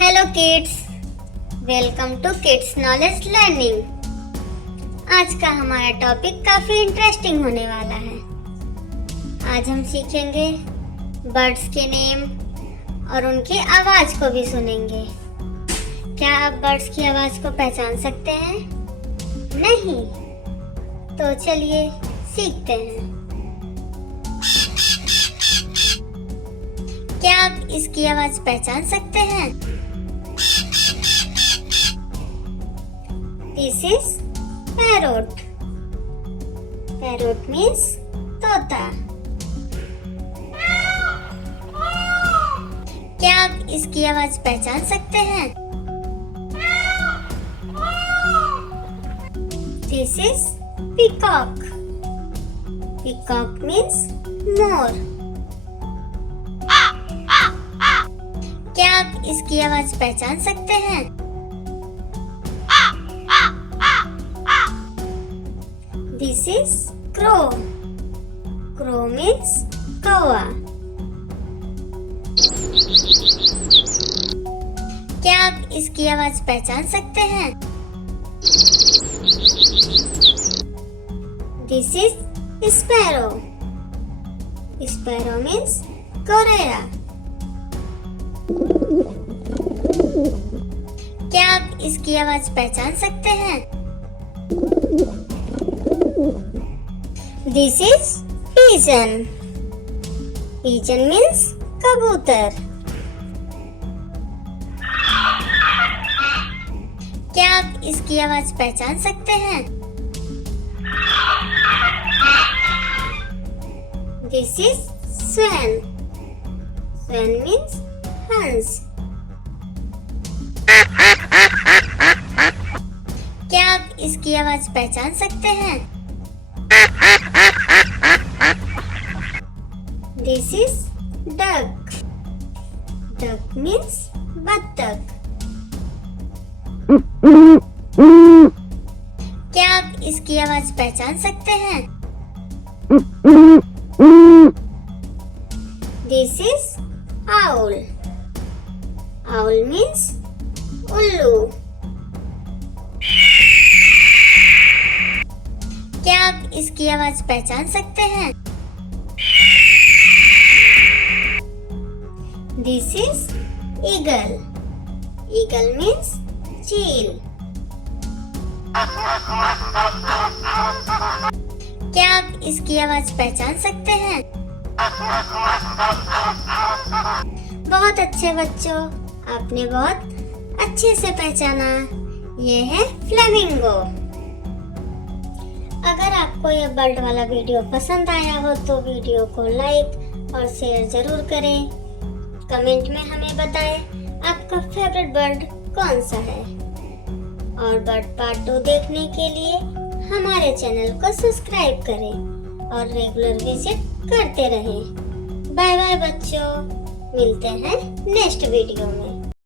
Hello kids, welcome to kids knowledge learning. आज का हमारा टॉपिक काफी इंटरेस्टिंग होने वाला है। आज हम सीखेंगे बर्ड्स के नेम और उनकी आवाज को भी सुनेंगे। क्या आप बर्ड्स की आवाज को पहचान सकते हैं? नहीं? तो चलिए सीखते हैं। क्या आप इसकी आवाज पहचान सकते हैं? This is parrot. Parrot means तोता। क्या आप इसकी आवाज पहचान सकते हैं? This is peacock. Peacock means मोर। क्या आप इसकी आवाज पहचान सकते हैं? This is crow. Crow means कौवा। क्या आप इसकी आवाज पहचान सकते हैं? This is sparrow. Sparrow means गौरैया। क्या आप इसकी आवाज पहचान सकते हैं? This is pigeon. Pigeon means कबूतर। क्या आप इसकी आवाज पहचान सकते हैं? This is swan. Swan means हंस। क्या आप इसकी आवाज पहचान सकते हैं? This is duck. Duck means बत्तख। क्या आप इसकी आवाज पहचान सकते हैं? This is owl. Owl means उल्लू। क्या आप इसकी आवाज पहचान सकते हैं? This is eagle. Eagle means चील। क्या आप इसकी आवाज पहचान सकते हैं? बहुत अच्छे बच्चों, आपने बहुत अच्छे से पहचाना। ये है फ्लेमिंगो। अगर आपको यह बर्ड वाला वीडियो पसंद आया हो तो वीडियो को लाइक और शेयर जरूर करें। कमेंट में हमें बताएं आपका फेवरेट बर्ड कौन सा है। और बर्ड पार्ट 2 देखने के लिए हमारे चैनल को सब्सक्राइब करें और रेगुलर विजिट करते रहें। बाय बाय बच्चों, मिलते हैं नेक्स्ट वीडियो में।